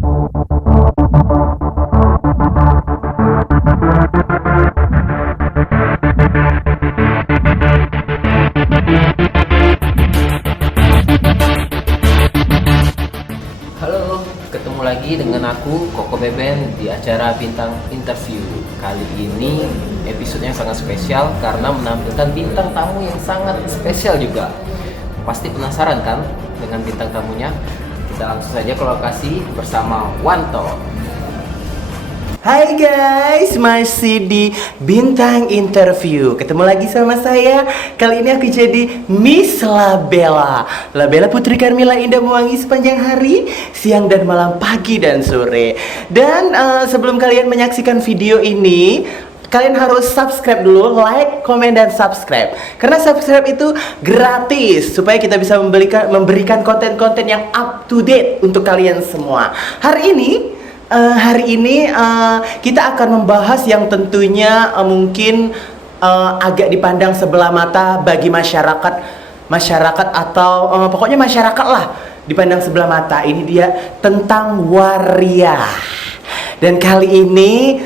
Halo, ketemu lagi dengan aku Koko Beben di acara Bintang Interview. Kali ini episode yang sangat spesial karena menampilkan bintang tamu yang sangat spesial juga. Pasti penasaran kan dengan bintang tamunya? Kita langsung saja ke lokasi bersama Wanto. Hai guys, masih di Bintang Interview. Ketemu lagi sama saya. Kali ini aku jadi Miss Labella. Labella Putri Carmila Indah Mewangi sepanjang hari, siang dan malam, pagi dan sore. Dan sebelum kalian menyaksikan video ini, kalian harus subscribe dulu, like, komen, dan subscribe. Karena subscribe itu gratis, supaya kita bisa memberikan konten-konten yang up to date untuk kalian semua. Hari ini kita akan membahas yang tentunya mungkin agak dipandang sebelah mata bagi masyarakat atau pokoknya masyarakat lah dipandang sebelah mata. Ini dia tentang waria. Dan kali ini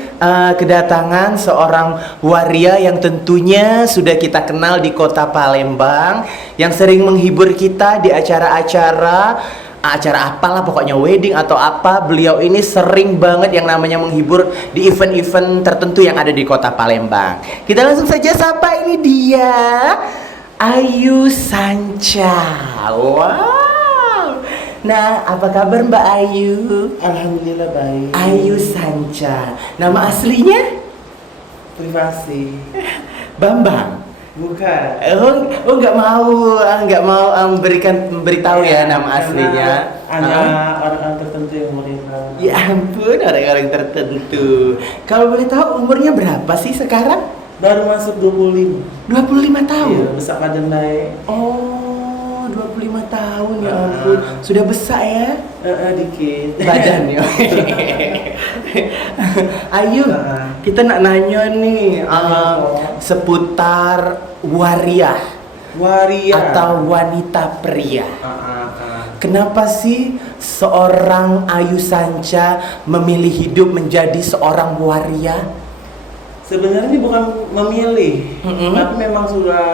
kedatangan seorang waria yang tentunya sudah kita kenal di kota Palembang, yang sering menghibur kita di acara apalah, pokoknya wedding atau apa. Beliau ini sering banget yang namanya menghibur di event-event tertentu yang ada di kota Palembang. Kita langsung saja sapa, ini dia Ayu Sanca. Wow. Nah, apa kabar Mbak Ayu? Alhamdulillah baik. Ayu Sanca. Nama aslinya? Privasi. Bambang. Bukan. Nggak mau memberitahu ya nama aslinya. Hanya orang-orang tertentu yang mau tahu. Ya ampun, orang-orang tertentu. Kalau boleh tahu umurnya berapa sih sekarang? Baru masuk 25. 25 tahun. Iya, besar badan naik. Oh, 25 tahun ya ampun. Sudah besar ya Dikit. badannya. Ayu, kita nak nanya nih seputar waria atau wanita pria. Kenapa sih seorang Ayu Sanca memilih hidup menjadi seorang waria? Sebenarnya bukan memilih, tapi memang sudah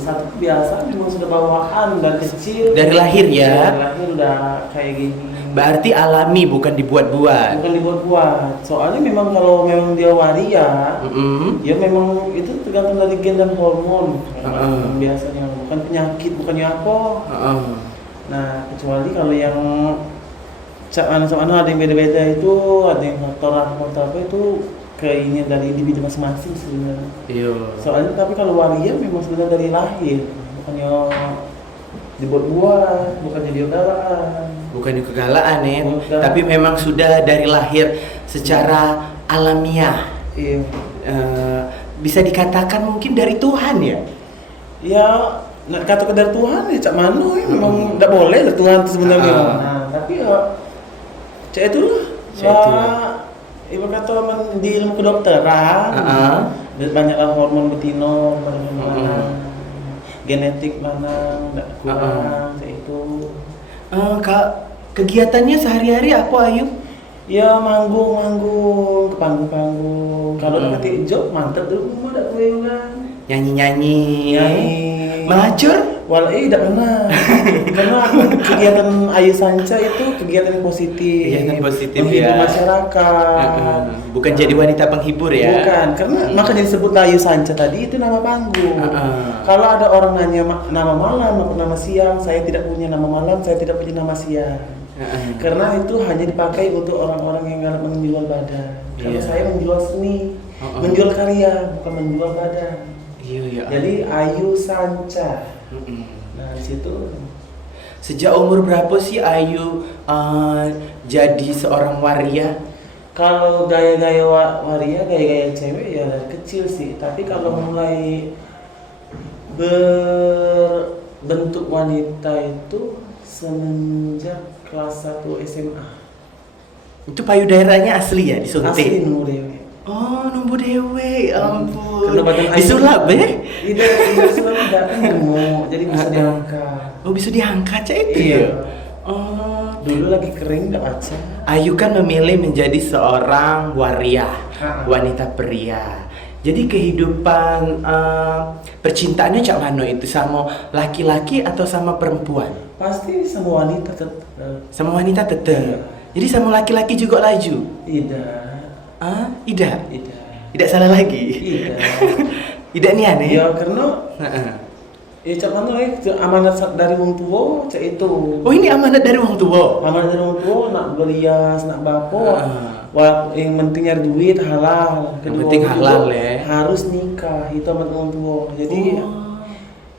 satu biasa, memang sudah bawaan dari kecil. Dari lahir ya? Dari lahir udah kayak gini. Berarti alami, bukan dibuat-buat. Bukan dibuat-buat. Soalnya memang kalau memang dia waria, ya memang itu tergantung dari gen dan hormon. Biasanya bukan penyakit, bukannya apa. Nah, kecuali kalau yang sama ada yang beda-beda itu, ada yang faktor apa itu keinginan dari individu masing-masing sebenarnya. Iya. Soalnya tapi kalau waria memang sebenarnya dari lahir, bukannya dibuat-buat, bukannya diodalaan. Bukan kegalaan ya, Bukan. tapi memang sudah dari lahir secara alamiah. Iya. Bisa dikatakan mungkin dari Tuhan ya. Ya, nak kata dari Tuhan ya cak mano ya memang tidak boleh dari Tuhan itu sebenarnya. Nah, tapi ya cak itulah. Ibarat kata di ilmu kedokteran, banyaklah hormon betino, mana genetik mana tidak kurang, itu. Kegiatannya sehari-hari apa Ayu? Ya manggung ke panggung. Kalau nanti job mantep dulu rumah dak kan. Nyanyi. Melacur? Tidak pernah. Karena kegiatan Ayu Sanca itu kegiatan positif. Kegiatan positif menghibur ya. masyarakat. Bukan jadi wanita penghibur ya? Bukan, karena makanya disebut Ayu Sanca tadi itu nama panggung. Kalau ada orang nanya nama malam atau nama siang, saya tidak punya nama malam, saya tidak punya nama siang. Karena itu hanya dipakai untuk orang-orang yang menjual badan. Kalau saya menjual seni, menjual karya, bukan menjual badan. Iya. Jadi Ayu Sanca. Nah di situ. Sejak umur berapa sih Ayu jadi seorang waria? Kalau gaya-gaya waria, gaya-gaya cewek ya dari kecil sih. Tapi kalau mulai berbentuk wanita itu semenjak kelas 1 SMA. Itu payudaranya asli ya, disuntik? Asli Numbu Dewe. Oh, Numbu Dewe, ampun. Badan disulap ya? Tidak disulap, tidak nemu, jadi bisa diangkat. Oh, bisa diangkat, cak itu Iya. ya? Oh, Dulu lagi kering nggak baca. Ayu kan memilih menjadi seorang waria, Ha-ha. wanita pria. Jadi kehidupan percintaannya cak mano itu sama laki-laki atau sama perempuan? Pasti sama wanita tetap. Sama wanita tetap. Jadi sama laki-laki juga laju. Tidak. Ah, tidak. Tidak. Tidak salah lagi. Tidak. Tidak nih aneh. Ya karena Heeh. ya cak mana amanat dari wong tua cak itu. Oh, ini amanat dari orang tua. Amanat dari wong tua nak belias, nak bapo. Ah. Wah, yang penting nyari duit halal. Yang penting halal, kedua, ya. harus nikah itu amanat wong tua. Jadi Oh.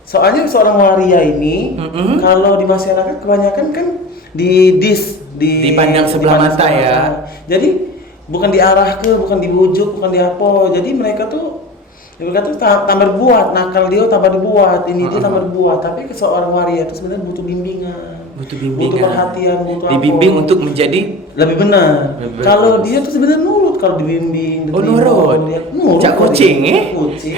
soalnya seorang waria ini Mm-mm. kalau di masyarakat kebanyakan kan Dipandang sebelah mata ya. Jadi bukan diarah ke, bukan dibujuk, bukan diapo. Jadi mereka tuh tambah buat, nakal dia tambah dibuat, ini dia tambah dibuat. Tapi seorang waria itu sebenarnya butuh bimbingan, Butuh bimbingan. butuh perhatian, butuh Dibimbing apa. untuk menjadi Lebih benar. Lebih Kalau bagus. dia tuh sebenarnya nurut kalau dibimbing. Oh, diterima, nurut. dia nurut. Cak kucing, Kucing.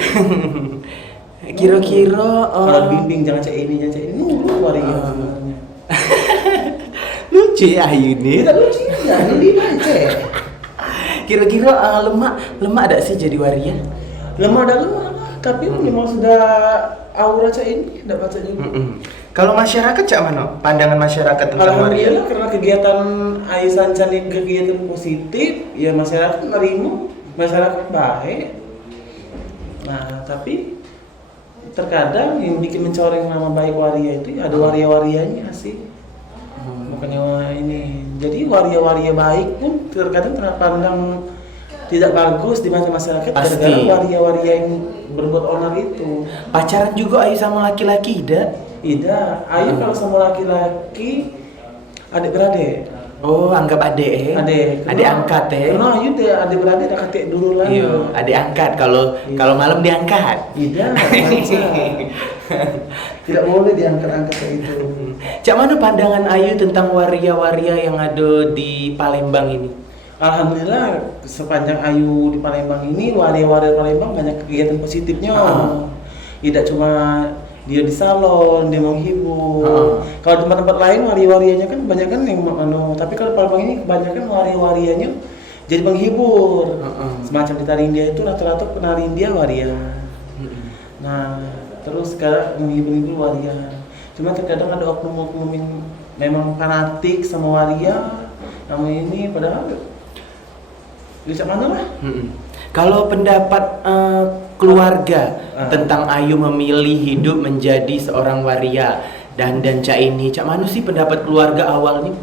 kira-kira Kalau dibimbing jangan cek ini, jangan cek ini. Nurut waria sebenarnya. lucu ya Ayu nih. Tidak lucu ya, ini aja. Kira-kira lemak ada sih jadi waria? Lemah dah lemah lah. Tapi memang sudah aura cak ini, tidak baca juga. Kalau masyarakat cak mana? Pandangan masyarakat tentang waria? Alhamdulillah karena kegiatan Ayu Sancan ini kegiatan positif, ya masyarakat menerima, masyarakat baik. Nah, tapi terkadang yang bikin mencoreng nama baik waria itu ada waria-warianya sih. Bukannya ini. Jadi waria-waria baik pun terkadang terpandang tidak bagus di mata masyarakat Pasti. gara-gara waria-waria yang berbuat onar itu. Pacaran juga Ayu sama laki-laki tidak? Tidak, Ayu kalau sama laki-laki adik-beradik. Oh, anggap adek Adik. Adik angkat ya. Karena Ayu dia adik-beradik dah ketik dulu lah. Iya, adik angkat. Kalau Iya. kalau malam diangkat. Tidak, baca. Tidak boleh diangkat-angkat kayak itu. Cak mana pandangan Ayu tentang waria-waria yang ada di Palembang ini? Alhamdulillah sepanjang Ayu di Palembang ini waria-waria Palembang banyak kegiatan positifnya. Tidak cuma dia di salon, dia menghibur. Kalau tempat-tempat lain waria-warianya kan banyak kan yang tapi kalau Palembang ini kebanyakan waria-warianya jadi penghibur. Semacam di tari India itu rata-rata penari India waria. Nah, terus sekarang menghibur-hibur waria. Cuma terkadang ada oknum-oknum yang memang fanatik sama waria. Nama ini padahal bisa mana lah. Kalau pendapat keluarga tentang Ayu memilih hidup menjadi seorang waria dan Cak ini, Cak mana sih pendapat keluarga awalnya?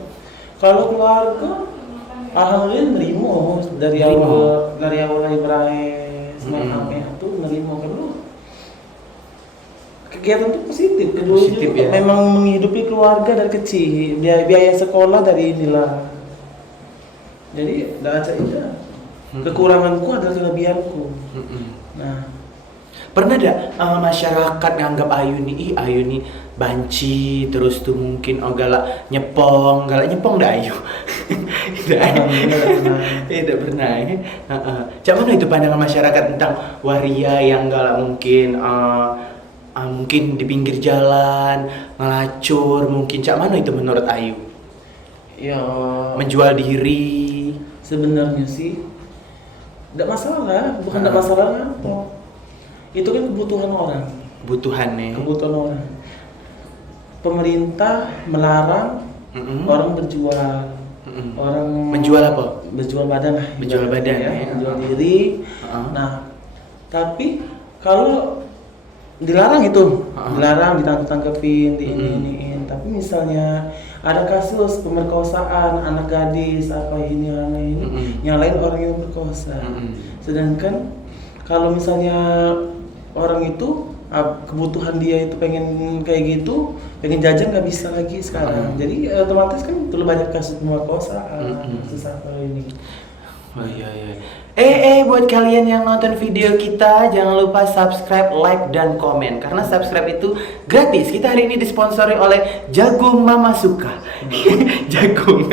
Kalau keluarga, alhamdulillah nerimo dari awal Ayu berai semacam itu nerimo karena kegiatan itu positif. Kedua Positif, juga ya. memang menghidupi keluarga dari kecil, biaya sekolah dari inilah. Jadi tidak ada itu. Kekuranganku adalah kelebihanku. Nah, Pernah ada masyarakat nganggap Ayu nih banci terus tuh mungkin galak nyepong dah Ayu. Tidak pernah. Cak mana itu pandangan masyarakat tentang waria yang galak mungkin mungkin di pinggir jalan ngelacur mungkin, cak mana itu menurut Ayu? ya Menjual diri. sebenarnya sih tidak masalah, bukan tidak masalah apa. Itu kan kebutuhan orang. Kebutuhannya. Kebutuhan orang. Pemerintah melarang orang berjual. Orang Menjual apa? berjual badan lah. Berjual badan, ya. Menjual diri. Nah, tapi kalau dilarang itu, dilarang ditangkap-tangkepin, iniin. Tapi misalnya ada kasus pemerkosaan anak gadis apa ini, yang lain orang yang berkosa. Sedangkan kalau misalnya orang itu kebutuhan dia itu pengen kayak gitu, pengen jajan nggak bisa lagi sekarang. Jadi otomatis kan terlalu banyak kasus pemerkosaan, kasus apa ini. Oh iya. Buat kalian yang nonton video kita jangan lupa subscribe, like, dan komen karena subscribe itu gratis. Kita hari ini disponsori oleh Jagung Mama Suka. Jagung.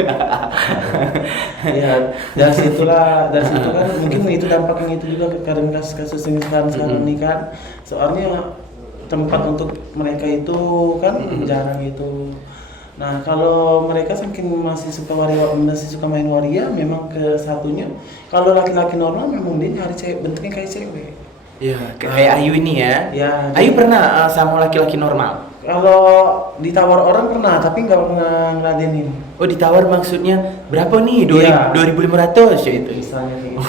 Ya, dari situ kan mungkin itu dampaknya itu juga kadang kasus-kasus yang sekarang ini kan. Soalnya tempat untuk mereka itu kan jarang itu. Nah kalau mereka saking masih suka main waria, memang ke satunya. Kalau laki-laki normal memang dia nyari cewek bentuknya kayak cewek. Iya, kayak Ayu ini ya. Ya. Ayu pernah sama laki-laki normal? Kalau ditawar orang pernah, tapi nggak pernah ngeladenin. Oh, ditawar maksudnya berapa nih? Iya. 2.500 ya itu. Misalnya kayak gitu.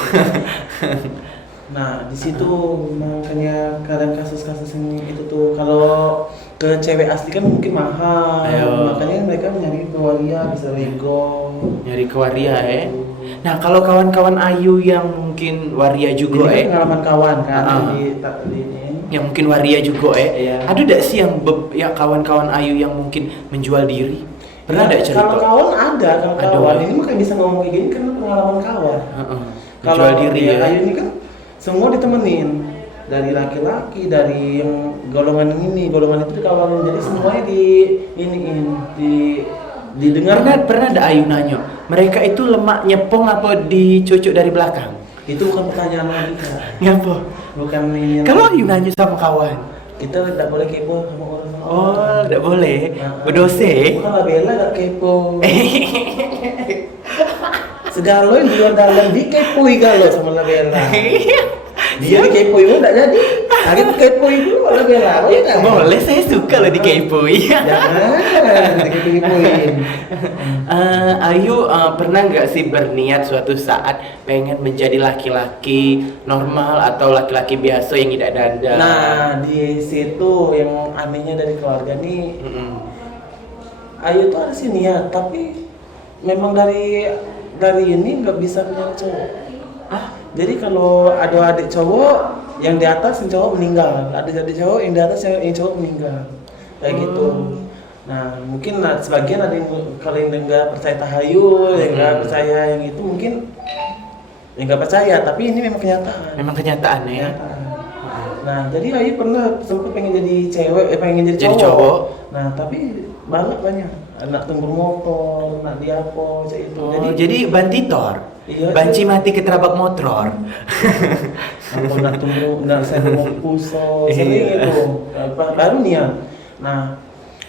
Nah di situ makanya kadang kasus-kasus yang itu tuh kalau ke cewek asli kan mungkin mahal. Ayo. Makanya mereka nyari ke waria bisa rego. Nyari ke waria ya. Nah, kalau kawan-kawan Ayu yang mungkin waria juga Ini kan pengalaman kawan kan di ini. yang mungkin waria juga Iya. ada tidak sih yang ya kawan-kawan Ayu yang mungkin menjual diri? Pernah ada cerita? Kalau kawan ada, kalau Ada, kawan ya? ini makanya bisa ngomong kayak gini karena pengalaman kawan. Menjual diri ya. Ayu ini kan semua ditemenin dari laki-laki, dari yang golongan itu dikawanin, jadi semuanya didengar. Pernah ada Ayu nanya, mereka itu lemak nyepong apa dicucuk dari belakang? Itu bukan pertanyaan lagi Kak. Ngapa? Bukan ini. Kalau Ayu nanya sama kawan, kita tidak boleh kepo sama orang. oh tidak boleh, Nah, berdosa. Bukan lah bela gak kepo. Segala yang di luar dalam dikepoi galo sama la bela. Dia dikepoi pun tidak jadi. Lagi kepoi dulu la bela. Boleh nggak? Boleh, saya suka loh dikepoi. Jangan dikepoin. Ayu pernah nggak sih berniat suatu saat pengen menjadi laki-laki normal atau laki-laki biasa yang tidak dandan? Nah di situ yang anehnya dari keluarga nih, Ayu tuh ada sih niat, tapi memang dari ini nggak bisa punya cowok. Jadi kalau ada adik cowok yang di atas yang cowok meninggal, ada adik cowok yang di atas yang cowok meninggal, kayak gitu. Nah mungkin sebagian ada yang kalau yang nggak percaya tahayul, yang nggak percaya yang itu mungkin yang nggak percaya, tapi ini memang kenyataan. Memang kenyataan ya. Nah jadi Ayu pernah sempat pengen jadi cewek, pengen jadi cowok. Nah tapi banyak anak tunggu motor, anak diapo, kayak itu. Jadi bantitor. Iya, Banci mati keterabak motor. Atau nak tunggu, nak saya mau puso, sering Iya. itu. Baru nih ya. Nah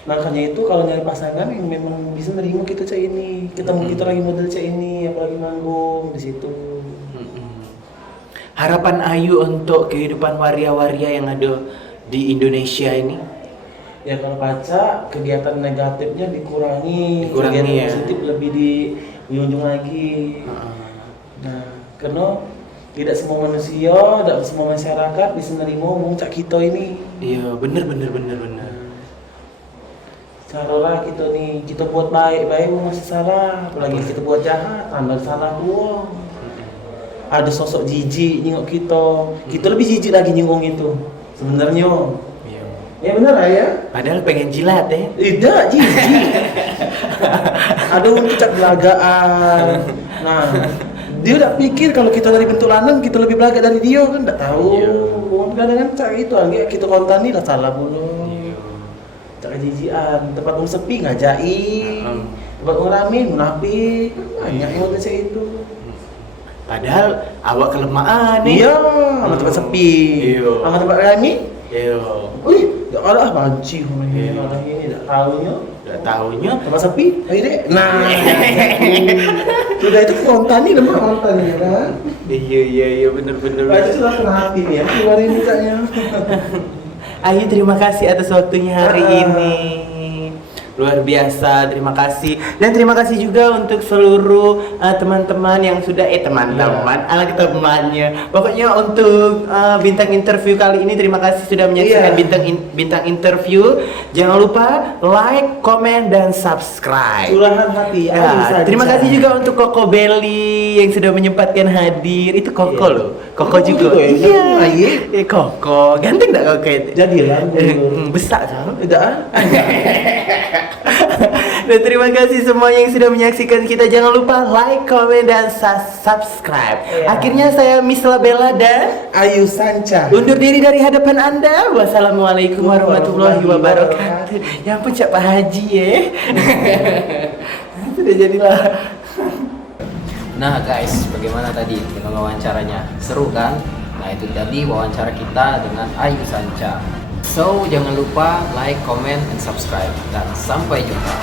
makanya itu kalau nyari pasangan yang memang bisa nerima kita cak ini, ketemu kita lagi model cak ini, apalagi manggung di situ. Harapan Ayu untuk kehidupan waria-waria yang ada di Indonesia ini? Ya kalau baca kegiatan negatifnya dikurangi, Dikurangi kegiatan ya. positif lebih dijunjung lagi. Nah, karena tidak semua manusia, tidak semua masyarakat bisa menerima muncak kita ini. Iya, bener. Cara kita nih, kita buat baik masih salah, apalagi kita buat jahat, tambah salah pula. Ada sosok jijik nyingok kita lebih jijik lagi nyinggung itu sebenarnya. Iya. Ya benar ya. Padahal pengen jilat ya. Tidak jijik. Ada untuk cak belagaan. Nah, dia udah pikir kalau kita dari bentuk lanang kita lebih belaga dari dia kan enggak tahu. Kadang-kadang cak itu agak kita kontani lah salah mulu. Cak jijian, tempat sepi ngajai. Tempat rame munafik. Banyak yang udah itu. Padahal awak kelemahan nih. Iya, sama tempat sepi. Iya. Sama tempat rame. Iya. Wih, enggak ada banci orang ini enggak tahunya. Udah tahunya Tempat sepi, ayo deh. Nah, sudah itu kontani lemah kontani kan. Iya bener. Itu sudah kena hati nih ya, keluarin mintanya. Ayu terima kasih atas waktunya hari ini. Luar biasa, terima kasih. Dan terima kasih juga untuk seluruh teman-teman yang sudah teman-teman, anak temannya. Pokoknya untuk bintang interview kali ini terima kasih sudah menyaksikan bintang interview. Jangan lupa like, comment dan subscribe. Curahan hati. Ya, terima kasih juga untuk Koko Belly yang sudah menyempatkan hadir. Itu Koko loh. Koko juga. Iya. Koko. Ganteng enggak Koko itu? Jadilah. Besar kan? Tidak. Dan terima kasih semua yang sudah menyaksikan kita. Jangan lupa like, comment, dan subscribe. Akhirnya saya Miss Labella dan Ayu Sanca undur diri dari hadapan Anda. Wassalamualaikum warahmatullahi wabarakatuh. Ya ampun Cak Pak Haji ya. Sudah jadilah. Nah guys, bagaimana tadi dengan wawancaranya? Seru kan? Nah itu tadi wawancara kita dengan Ayu Sanca. So jangan lupa like, comment, and subscribe. Dan sampai jumpa.